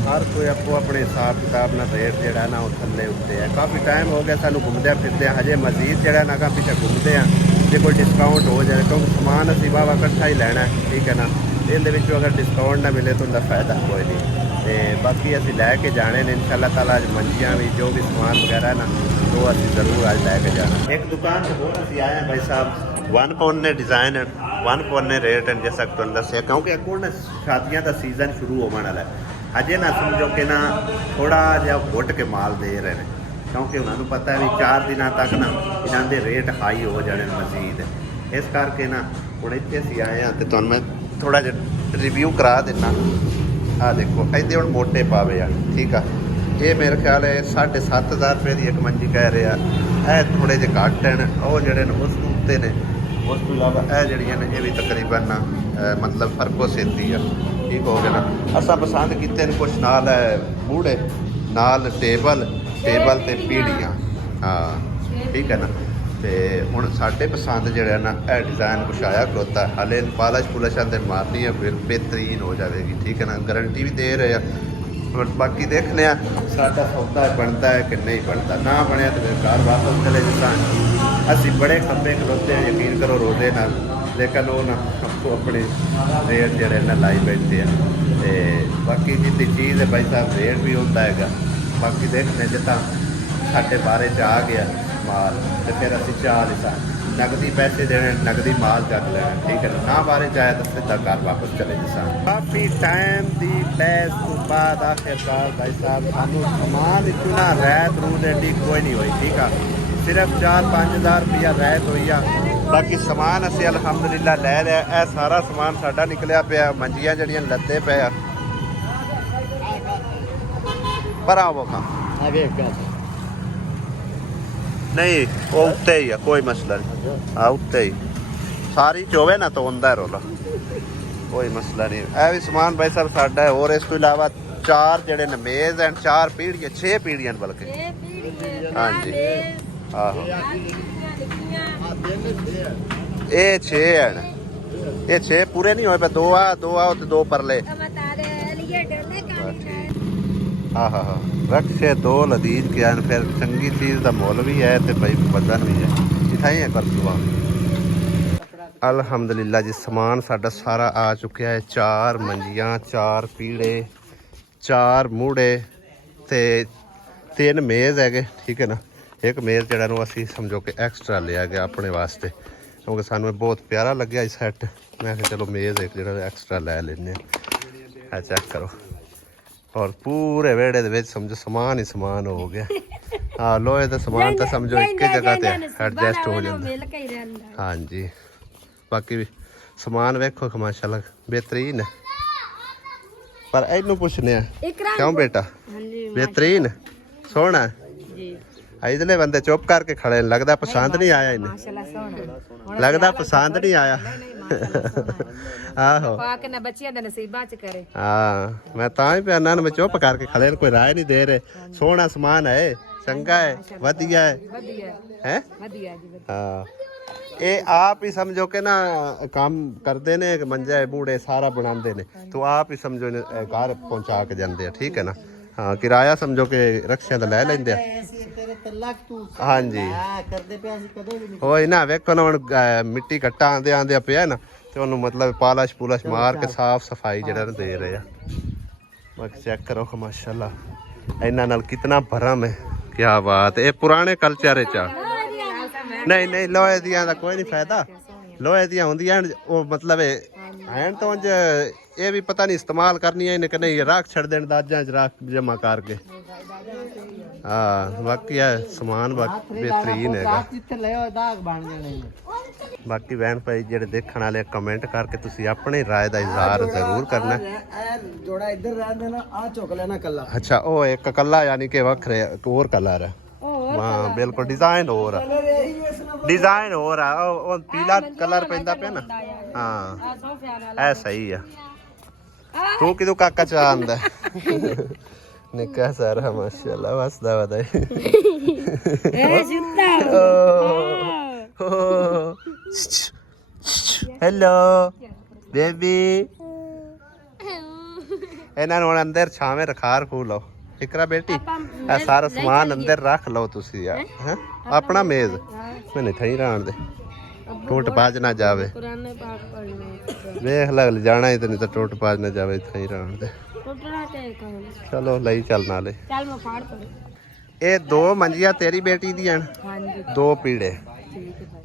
हर कोई आपको अपने हिसाब किताब ना रेट जोड़ा ना वो थले उत्ते है। काफ़ी टाइम हो गया सानू घूमदे फिरदे, हजे मजीद जोड़ा ना का पीछे घूमते हैं जो कोई डिस्काउंट हो जाए, क्योंकि समान असी वाह इकट्ठा ही लैना है। ठीक है ना, ਇਹਦੇ ਵਿੱਚੋਂ ਅਗਰ ਡਿਸਕਾਊਂਟ ਨਾ ਮਿਲੇ ਤਾਂ ਉਹਦਾ ਫਾਇਦਾ ਕੋਈ ਨਹੀਂ। ਤੇ ਬਾਕੀ ਅਸੀਂ ਲੈ ਕੇ ਜਾਣੇ ਨੇ ਇਨਸ਼ਾਅੱਲਾ ਤਾਲਾ। ਅੱਜ ਮੰਜੀਆਂ ਵੀ ਜੋ ਵੀ ਸਮਾਨ ਵਗੈਰਾ ਨਾ ਉਹ ਅਸੀਂ ਜ਼ਰੂਰ ਅੱਜ ਲੈ ਕੇ ਜਾਣਾ। ਇੱਕ ਦੁਕਾਨ ਤੇ ਹੋਰ ਅਸੀਂ ਆਏ ਹਾਂ ਭਾਈ ਸਾਹਿਬ, 1 ਪਾਉਂਡ ਨੇ ਡਿਜ਼ਾਈਨ ਹੈ, 1 ਪਾਉਂਡ ਨੇ ਰੇਟ ਹੈ, ਜੈਸਾ ਕਿ ਤੁਹਾਨੂੰ ਦੱਸਿਆ। ਕਿਉਂਕਿ ਅੱਗੋਂ ਨਾ ਸ਼ਾਦੀਆਂ ਦਾ ਸੀਜ਼ਨ ਸ਼ੁਰੂ ਹੋਣ ਵਾਲਾ ਹੈ। ਅਜੇ ਨਾ ਸਮਝੋ ਕਿ ਨਾ ਥੋੜਾ ਜਿਹਾ ਘੁੱਟ ਕੇ ਮਾਲ ਦੇ ਰਹੇ ਨੇ, ਕਿਉਂਕਿ ਉਹਨਾਂ ਨੂੰ ਪਤਾ ਹੈ ਵੀ 4 ਦਿਨਾਂ ਤੱਕ ਨਾ ਇਹਨਾਂ ਦੇ ਰੇਟ ਹਾਈ ਹੋ ਜਾਣੇ ਮਜ਼ੀਦ। ਇਸ ਕਰਕੇ ਨਾ ਹੁਣ ਇੱਥੇ ਅਸੀਂ ਆਏ ਹਾਂ ਤੇ ਤੁਹਾਨੂੰ ਮੈਂ ਥੋੜਾ ਜਿਹਾ ਰਿਵਿਊ ਕਰਾ ਦੇਣਾ। ਆ ਦੇਖੋ ਇਹਦੇ ਹੁਣ ਮੋਟੇ ਪਾਵੇ ਆ, ਠੀਕ ਆ। ਇਹ ਮੇਰੇ ਖਿਆਲ ਹੈ 7,500 ਰੁਪਏ ਦੀ ਇੱਕ ਮੰਜੀ ਕਹਿ ਰਿਹਾ। ਇਹ ਥੋੜੇ ਜਿਹੇ ਘੱਟ ਹਨ, ਉਹ ਜਿਹੜੇ ਨੇ ਉਸ ਤੋਂ ਉੱਤੇ ਨੇ। ਉਸ ਤੋਂ ਇਲਾਵਾ ਇਹ ਜਿਹੜੀਆਂ ਨੇ ਇਹ ਵੀ ਤਕਰੀਬਨ ਮਤਲਬ ਫਰਕੋ ਸੇਤੀ ਆ, ਠੀਕ ਹੋ ਗਿਆ ਨਾ। ਅਸਾਂ ਪਸੰਦ ਕੀਤੇ ਨੇ ਕੁਛ ਨਾਲ ਮੂੜੇ, ਨਾਲ ਟੇਬਲ ਤੇ ਪੀੜੀਆਂ, ਹਾਂ ਠੀਕ ਹੈ ਨਾ। ਤੇ ਹੁਣ ਸਾਡੇ ਪਸੰਦ ਜਿਹੜਾ ਨਾ ਇਹ ਡਿਜ਼ਾਈਨ ਕੁਛ ਆਇਆ ਖਲੋਤਾ, ਹਾਲੇ ਪਾਲਿਸ਼ ਪੁਲਿਸ਼ ਅੰਦਰ ਮਾਰਨੀ ਹੈ, ਫਿਰ ਬਿਹਤਰੀਨ ਹੋ ਜਾਵੇਗੀ, ਠੀਕ ਹੈ ਨਾ। ਗਾਰੰਟੀ ਵੀ ਦੇ ਰਹੇ ਆ। ਹੁਣ ਬਾਕੀ ਦੇਖ ਲਿਆ ਸਾਡਾ ਸੌਦਾ ਬਣਦਾ ਹੈ ਕਿ ਨਹੀਂ ਬਣਦਾ। ਨਾ ਬਣਿਆ ਤਾਂ ਫਿਰ ਘਰ ਵਾਪਸ ਚਲੇ ਜਾਣਾ। ਅਸੀਂ ਬੜੇ ਖੰਬੇ ਖਲੋਤੇ ਹਾਂ, ਯਕੀਨ ਕਰੋ ਰੋਦੇ ਨਾਲ, ਲੇਕਿਨ ਉਹ ਨਾ ਆਪਣੇ ਰੇਟ ਜਿਹੜੇ ਨਾ ਲਾਈ ਬੈਠੇ ਆ। ਤੇ ਬਾਕੀ ਜਿੱਦੀ ਚੀਜ਼ ਹੈ ਭਾਈ ਸਾਹਿਬ ਰੇਟ ਵੀ ਹੁੰਦਾ ਹੈਗਾ। ਬਾਕੀ ਦੇਖਦੇ ਜਿੱਦਾਂ ਸਾਡੇ ਬਾਰੇ 'ਚ ਆ ਗਿਆ ਮਾਲ ਤੇ ਫਿਰ ਅਸੀਂ ਚਾਹ ਲਿਆ ਨਗਦੀ ਪੈਸੇ ਦੇਣੇ, ਨਗਦੀ ਮਾਲ ਚੱਕ ਲੈਣਾ, ਠੀਕ ਹੈ ਨਾ ਬਾਰੇ 'ਚ ਆਇਆ ਤਾਂ ਸਿੱਧਾ ਘਰ ਵਾਪਸ ਚਲੇ ਜਾਸਾਂ। ਕਾਫੀ ਟਾਈਮ ਦੀ ਬਹਿਸ ਤੋਂ ਬਾਅਦ ਆਖਿਰਕਾਰ ਭਾਈ ਸਾਹਿਬ ਸਾਨੂੰ ਸਮਾਨ ਇਤਨਾ ਰਹਿਤ ਰੂ ਐਡੀ ਕੋਈ ਨਹੀਂ ਹੋਈ, ਠੀਕ ਆ। ਸਿਰਫ 4-5 ਹਜ਼ਾਰ ਰੁਪਇਆ ਰਹਿਤ ਹੋਈ ਆ। ਬਾਕੀ ਸਮਾਨ ਅਸੀਂ ਅਲਹਮਦੁਲਿਲਾ ਲੈ ਲਿਆ। ਇਹ ਸਾਰਾ ਸਮਾਨ ਸਾਡਾ ਨਿਕਲਿਆ ਪਿਆ। ਮੰਜੀਆਂ ਜਿਹੜੀਆਂ ਲੱਦੇ ਪਏ ਆ ਪਰ ਆਵੋ ਖਾ ਨਹੀਂ, ਉਹ ਉੱਤੇ ਹੀ ਆ, ਕੋਈ ਮਸਲਾ ਨਹੀਂ। ਆ ਉੱਤੇ ਹੀ ਸਾਰੀ ਚੋਵੇ ਨਾ ਤਾਂ ਹੁੰਦਾ ਰੋਲਾ, ਕੋਈ ਮਸਲਾ ਨਹੀਂ। ਇਹ ਵੀ ਸਮਾਨ ਭਾਈ ਸਾਹਿਬ ਸਾਡਾ ਹੈ। ਹੋਰ ਇਸ ਤੋਂ ਇਲਾਵਾ 4 ਜਿਹੜੇ ਨੇ ਮੇਜ਼ ਐਂਡ 4 ਪੀੜੀਆਂ, 6 ਪੀੜੀਆਂ ਬਲਕਿ, ਹਾਂਜੀ ਆਹੋ ਇਹ 6 ਹਨ। ਇਹ 6 ਪੂਰੇ ਨਹੀਂ ਹੋਏ ਪਏ, 2 ਆ ਤੇ 2 ਪਰਲੇ। हाँ हाँ हाँ रखे 2 लदीज के फिर चंगी चीज़ का मुल भी है तो भाई वजन भी है। इतना ही है कर सुबह अल्हम्दुलिल्लाह जी। समान साडा सारा आ चुका है। 4 मंजियां, 4 पीड़े, 4 मूड़े ते 3 मेज़ है, ठीक है ना। एक मेज़ जरा असी समझो कि एक्सट्रा लिया गया अपने वास्ते, क्योंकि सानू बहुत प्यारा लग्या सैट। मैं चलो मेज़ एक जरा एक्सट्रा लै लेने। चेक करो और पूरे वेड़े दे विच समझो समान ही समान हो गया। हाँ लोहे का समान तो समझो एक ही जगह ते एडजस्ट हो जाता। हाँ जी बाकी समान वेखो माशाल्लाह बेहतरीन है। पर इनू पूछने क्यों बेटा बेहतरीन सोहना इधरले बंदे चुप करके खड़े, लगता पसंद नहीं आया इन्हें, लगता पसंद नहीं आया। आहो हाँ मैं ता ही प्याना मैं चुप करके खड़े, कोई राय नहीं दे रहे। सोहना समान है, चंगा है, वधिया है। हाँ ये आप ही समझो कि ना काम करते ने, मंजा बूढ़े सारा बनाते ने, तो आप ही समझो घर पहुँचा के जाते हैं, ठीक है ना। हाँ किराया समझो कि रक्शिया तो लै लेंदे। हाँ जी वही ना वेखो ना हुण मिट्टी कट्टा आंदे आंदे पिया ना तो उन्होंने मतलब पालिश पुलिश मार के साफ सफाई जरा दे रहे हैं। बाकी चेक करो माशाल्लाह इन्हां नाल कितना भरम है, क्या बात है। ये पुराने कल्चर च नहीं नहीं लोहे दियां दा कोई नहीं फायदा। लोहे दियां हुंदियां वो मतलब हैन तो ये भी पता नहीं इस्तेमाल करनी है कि नहीं, रख छड़ देन दाजां च रख जमा करके। हाँ बाकी है समान बेहतरीन है। बाकी बहन भाई जेडे देखने वाले कमेंट करके तुसी अपनी राय का इजहार जरूर करना। अच्छा ओ एक कला यानी कि वखरे और कलर है। हाँ बिल्कुल डिजाइन हो रहा, डिजाइन हो रहा। ओ पीला कलर पैंदा पे ना। हाँ ऐ सही है। तू किदू काका चांदा निका सारा माशाल्लाह वसदा वदाई। हेलो बेबी इन्हां नूं अंदर छावे रखा रखू लो। इकरा बेटी ए सारा सामान अंदर रख लो तुसी यार। हैं अपना मेज मैंने थई रहन दे, टूट पाज ना जावे। देख लग जाना ही तो नहीं तो टूट पाज ना जावे, थई रहन दे। चलो लई चल नाले। ये 2 मंजियां तेरी बेटी दी हैं, 2 पीड़े,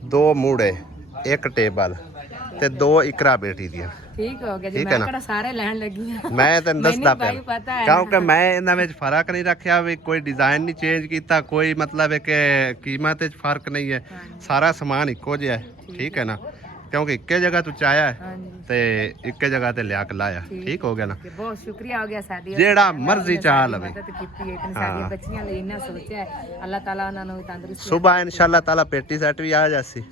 2 मूड़े, 1 टेबल ते 2 इकरा बेटी दी। ठीक हो गया जी, ठीक है मैं सारे लहन लगी मैं तेन दसदा पे क्योंकि मैं इन्हां विच फर्क नहीं रखा भी, कोई डिजाइन नहीं चेंज किया, कोई मतलब है कि कीमत च फर्क नहीं है, सारा समान इको जिहा है, ठीक है ना। ਕਿਉਂਕਿ ਇੱਕੇ ਜਗ੍ਹਾ ਤੂੰ ਚਾਇਆ ਹੈ ਹਾਂਜੀ ਤੇ ਇੱਕੇ ਜਗ੍ਹਾ ਤੇ ਲਿਆ ਕੇ ਲਾਇਆ ਠੀਕ ਹੋ ਗਿਆ ਨਾ ਤੇ ਬਹੁਤ ਸ਼ੁਕਰੀਆ ਹੋ ਗਿਆ ਸਾਡੀ ਜਿਹੜਾ ਮਰਜ਼ੀ ਚਾਹ ਲਵੇ ਮਦਦ ਕੀਤੀ ਹੈ ਇਤਨੀ ਸਾਡੀਆਂ ਬੱਚੀਆਂ ਲਈ ਇੰਨਾ ਸੋਚਿਆ ਹੈ। ਅੱਲਾਹ ਤਾਲਾ ਉਹਨਾਂ ਨੂੰ ਵੀ ਤੰਦਰੁਸਤੀ ਸੁਬਾ ਇਨਸ਼ਾਅੱਲਾ ਤਾਲਾ ਪੇਟੀ ਸੈੱਟ ਵੀ ਆ ਜਾਸੀ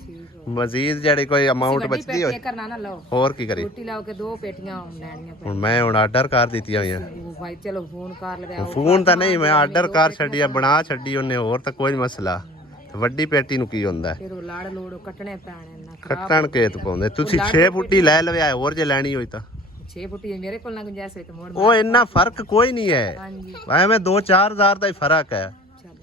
ਮਜ਼ੀਦ ਜਿਹੜੀ ਕੋਈ ਅਮਾਉਂਟ ਬਚਦੀ ਹੋਏ ਕਰਨਾ ਨਾ ਲਓ ਹੋਰ ਕੀ ਕਰੀ ਰੋਟੀ ਲਾਓ ਕੇ 2 ਪੇਟੀਆਂ ਲੈਣੀਆਂ ਹੁਣ ਮੈਂ ਹੁਣ ਆਰਡਰ ਕਰ ਦਿੱਤੀਆਂ ਹੋਈਆਂ ਉਹ ਭਾਈ ਚਲੋ ਫੋਨ ਕਰ ਲਵੇ ਫੋਨ ਤਾਂ ਨਹੀਂ ਮੈਂ ਆਰਡਰ ਕਰ ਛੱਡੀ ਆ ਬਣਾ ਛੱਡੀ ਉਹਨੇ ਹੋਰ ਤਾਂ ਕੋਈ ਮਸਲਾ ਵੱਡੀ ਪੇਟੀ ਨੂੰ ਕੀ ਹੁੰਦਾ ਫਿਰ ਉਹ ਲਾੜ ਲੋੜ ਕੱਟਣੇ ਪੈਣੇ ਨਾ ਕੱਟਣ ਕੇਤ ਪਾਉਂਦੇ ਤੁਸੀਂ 6 ਫੁੱਟੀ ਲੈ ਲਵਿਆ ਹੋਰ ਜੇ ਲੈਣੀ ਹੋਈ ਤਾਂ 6 ਫੁੱਟੀ ਮੇਰੇ ਕੋਲ ਨਾ ਗੁੰਜਾਇਸ਼ ਹੋਈ ਤੇ ਮੋੜ ਉਹ ਇੰਨਾ ਫਰਕ ਕੋਈ ਨਹੀਂ ਹੈ ਹਾਂਜੀ ਐਵੇਂ 2-4 ਹਜ਼ਾਰ ਦਾ ਹੀ ਫਰਕ ਹੈ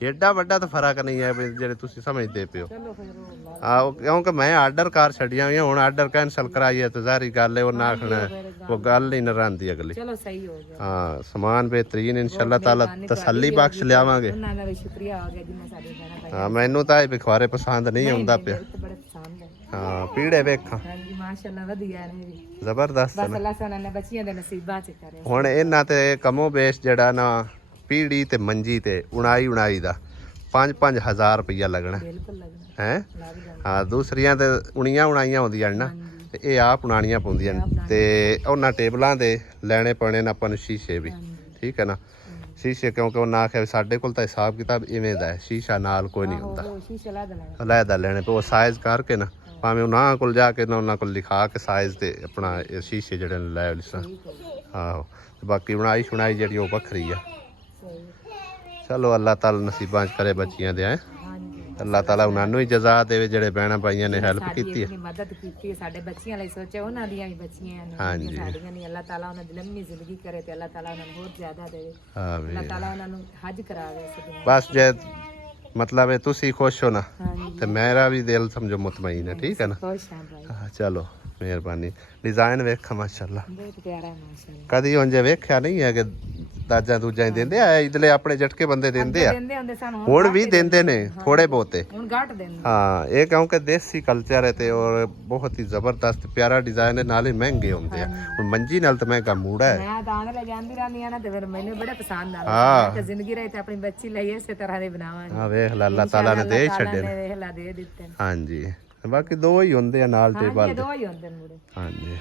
ਏਡਾ ਵੱਡਾ ਤਾਂ ਫਰਕ ਨਹੀਂ ਹੈ ਵੀ ਜਿਹੜੇ ਤੁਸੀਂ ਸਮਝਦੇ ਪਿਓ ਚਲੋ ਫਿਰ ਉਹ ਆਹ ਕਿਉਂਕਿ ਮੈਂ ਆਰਡਰ ਕਰ ਛੱਡੀਆਂ ਹੋਈਆਂ ਹੁਣ ਆਰਡਰ ਕੈਨਸਲ ਕਰਾਈਏ ਤਾਂ ਜ਼ਾਰੀ ਗੱਲ ਹੈ ਉਹ ਨਾ ਆਖਣਾ ਉਹ ਗੱਲ ਹੀ ਨਾ ਰਹਿੰਦੀ ਅਗਲੀ ਚਲੋ ਸਹੀ ਹੋ ਗਿਆ ਹਾਂ ਸਮਾਨ ਬਿਹਤਰੀਨ ਇਨਸ਼ਾਅੱਲਾ ਤਾਲਾ ਤਸੱਲੀ ਬਖਸ਼ ਲਿਆਵਾਂਗੇ ਉਹਨਾਂ ਦਾ ਵੀ ਸ਼ੁਕਰੀਆ ਹੋ ਗਿਆ ਜਿੰਨਾ ਸਾਡੇ ਜਾਣਾ ਹਾਂ ਮੈਨੂੰ ਤਾਂ ਇਹ ਵਿਖਵਾਰੇ ਪਸੰਦ ਨਹੀਂ ਆਉਂਦਾ ਪਿਆ ਬੜੇ ਪਸੰਦ ਹੈ ਹਾਂ ਪੀੜੇ ਵੇਖਾਂ ਹਾਂਜੀ ਮਾਸ਼ਾਅੱਲਾ ਵਧੀਆ ਨੇ ਵੀ ਜ਼ਬਰਦਸਤ ਬਸ ਅੱਲਾਹ ਸੁਣਾ ਨੇ ਬੱਚੀਆਂ ਦੇ ਨਸੀਬਾਂ ਚ ਕਰੇ ਹੁਣ ਇਹਨਾਂ ਤੇ ਕਮੋ ਬੇਸ਼ ਜਿਹੜਾ ਨਾ ਪੀੜੀ ਤੇ ਮੰਜੀ ਤੇ ਉਣਾਈ ਦਾ 5-5 ਹਜ਼ਾਰ ਰੁਪਇਆ ਲੱਗਣਾ ਬਿਲਕੁਲ ਲੱਗਣਾ ਹੈ ਲੱਗ ਜਾਂਦਾ ਹਾਂ ਦੂਸਰੀਆਂ ਤੇ ਉਣਾਈਆਂ ਹੁੰਦੀਆਂ ਨਾ ਤੇ ਇਹ ਆਪ ਉਣਾਣੀਆਂ ਪਾਉਂਦੀਆਂ ਨੇ ਤੇ ਉਹਨਾਂ ਟੇਬਲਾਂ ਦੇ ਲੈਣੇ ਪੈਣੇ ਨੇ ਆਪਾਂ ਨੂੰ ਸ਼ੀਸ਼ੇ ਵੀ ਠੀਕ ਹੈ ਨਾ ਸ਼ੀਸ਼ੇ ਕਿਉਂਕਿ ਉਹਨਾਂ ਆਖਿਆ ਵੀ ਸਾਡੇ ਕੋਲ ਤਾਂ ਹਿਸਾਬ ਕਿਤਾਬ ਇਵੇਂ ਦਾ ਹੈ ਸ਼ੀਸ਼ਾ ਨਾਲ ਕੋਈ ਨਹੀਂ ਹੁੰਦਾ ਉਹ ਸ਼ੀਸ਼ਾ ਲਾ ਦੇਣਾ ਅਲੱਗਾ ਲੈਣੇ ਪਏ ਉਹ ਸਾਈਜ਼ ਕਰਕੇ ਨਾ ਭਾਵੇਂ ਉਹਨਾਂ ਕੋਲ ਜਾ ਕੇ ਨਾ ਉਹਨਾਂ ਕੋਲ ਲਿਖਾ ਕੇ ਸਾਈਜ਼ ਤੇ ਆਪਣਾ ਇਹ ਸ਼ੀਸ਼ੇ ਜਿਹੜੇ ਨੇ ਲੈ ਲਿਸਾਂ ਆਹੋ ਤੇ ਬਾਕੀ ਉਣਾਈ ਸੁਣਾਈ ਜਿਹੜੀ ਉਹ ਵੱਖਰੀ ਆ ਚਲੋ ਅੱਲਾਹ ਤਾਲਾ ਨਸੀਬਾਂ 'ਚ ਕਰੇ ਬੱਚੀਆਂ ਦੇ ਅੱਲਾਹ ਤਾਲਾ ਉਹਨਾਂ ਨੂੰ ਹੀ ਜਜ਼ਾ ਦੇਵੇ ਜਿਹੜੇ ਭੈਣਾਂ ਭਾਈਆਂ ਨੇ ਹੈਲਪ ਕੀਤੀ ਹੈ ਮਦਦ ਕੀਤੀ ਸਾਡੇ ਬੱਚਿਆਂ ਲਈ ਸੋਚਿਆ ਉਹਨਾਂ ਦੀਆਂ ਵੀ ਬੱਚੀਆਂ ਨੇ ਹਾਂਜੀ। ਸਾਡੀਆਂ ਨਹੀਂ ਅੱਲਾਹ ਤਾਲਾ ਉਹਨਾਂ ਦੀ ਲੰਮੀ ਜ਼ਿੰਦਗੀ ਕਰੇ ਤੇ ਅੱਲਾਹ ਤਾਲਾ ਉਹਨਾਂ ਨੂੰ ਹੋਰ ਜ਼ਿਆਦਾ ਦੇਵੇ ਆਮੀਨ ਅੱਲਾਹ ਤਾਲਾ ਉਹਨਾਂ ਨੂੰ ਹੱਜ ਕਰਾਵੇ ਇਸ ਦੁਨੀਆ ਬਸ ਜੇ ਮਤਲਬ ਹੈ ਤੁਸੀਂ ਖੁਸ਼ ਹੋ ਨਾ ਹਾਂਜੀ ਤੇ ਮੇਰਾ ਵੀ ਦਿਲ ਸਮਝੋ ਮੁਤਮਈਨ ਹੈ ਠੀਕ ਹੈ ਨਾ ਖੁਸ਼ ਹਾਂ ਭਾਈ ਹਾਂ, ਚਲੋ ਮਿਹਰਬਾਨੀ ਡਿਜ਼ਾਈਨ ਵੇਖ ਮਾਸ਼ਾਅੱਲਾ ਬਹੁਤ ਪਿਆਰਾ ਹੈ ਮਾਸ਼ਾਅੱਲਾ ਕਦੀ ਉਂਝ ਵੇਖਿਆ ਨਹੀਂ ਹੈ ਕਿ ਦਾਜਾ ਦੂਜਾ ਹੀ ਦਿੰਦੇ ਆ ਇਧਰਲੇ ਆਪਣੇ ਝਟਕੇ ਬੰਦੇ ਦਿੰਦੇ ਆ ਦਿੰਦੇ ਹੁੰਦੇ ਸਾਨੂੰ ਹੁਣ ਵੀ ਦਿੰਦੇ ਨੇ ਥੋੜੇ ਬਹੁਤੇ ਹੁਣ ਘੱਟ ਦਿੰਦੇ ਹਾਂ ਇਹ ਕਿਉਂਕਿ ਦੇਸੀ ਕਲਚਰ ਹੈ ਤੇ ਔਰ ਬਹੁਤ ਹੀ ਜ਼ਬਰਦਸਤ ਪਿਆਰਾ ਡਿਜ਼ਾਈਨ ਹੈ ਨਾਲੇ ਮਹਿੰਗੇ ਹੁੰਦੇ ਆ ਹੁਣ ਮੰਜੀ ਨਾਲ ਤਾਂ ਮਹਿੰਗਾ ਮੂੜਾ ਹੈ ਮੈਂ ਦਾਣੇ ਲੈ ਜਾਂਦੀ ਰਹਿੰਦੀ ਆ ਨਾ ਤੇ ਫਿਰ ਮੈਨੂੰ ਬੜੇ ਪਸੰਦ ਆਉਂਦੇ ਹਾਂ। ਮੈਂ ਤਾਂ ਜ਼ਿੰਦਗੀ ਰਹੀ ਤੇ ਆਪਣੀ ਬੱਚੀ ਲਈ ਇਸੇ ਤਰ੍ਹਾਂ ਦੇ ਬਣਾਵਾਂਗੇ ਹਾਂ ਵੇਖ ਲਾ ਅੱਲਾਹ ਤਾਲਾ ਨੇ ਦੇ ਹੀ ਛੱਡੇ ਨੇ ਵੇਖ ਲਾ ਦੇ ਦਿੱਤੇ ਨੇ ਹਾਂਜੀ ਬਾਕੀ ਦੋ ਹੀ ਹੁੰਦੇ ਆ ਨਾਲ ਹਾਂਜੀ ਟੇਬਲ ਇਹ ਦੋ ਹੀ ਹੁੰਦੇ ਨੇ ਮੁੰਡੇ ਹਾਂਜੀ